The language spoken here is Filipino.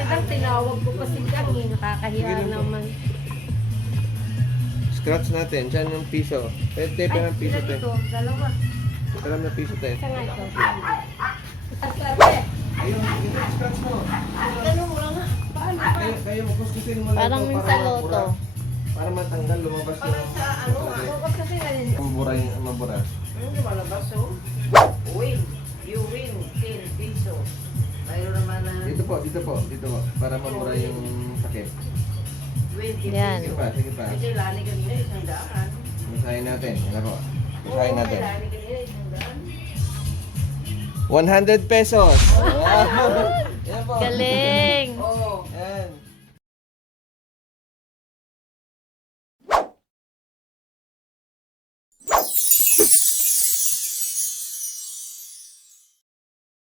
Dang, tinawag ko pa si Dang eh. Nakakahiya Sige lang po. naman. Scratch natin. Saan yung piso? Pwede pa ng piso ilan tayo. ito? Dalawa. Alam na piso tayo. Isa nga ito. Asarte. Ayun, scratch mo. Ano mo lang nga? Paano ba? Kayo kuskusin mo lang Parang ito yung para sa mabura. loto. Para matanggal, lumabas yung... Parang sa ano? Focus kasi na rin. Mabura yung mabura. Ano lumalabas oh? Win. You win 10 pesos. Mayroon naman na Dito po. Para mabura yung sakit. 20 Yan. Sige pesos. pa, sige pa. Kasi lani kanina isang daan. Masahin natin. Yan po. Masahin natin. Lani kanina isang daan. 100 pesos. Wow. Yan po. Galing!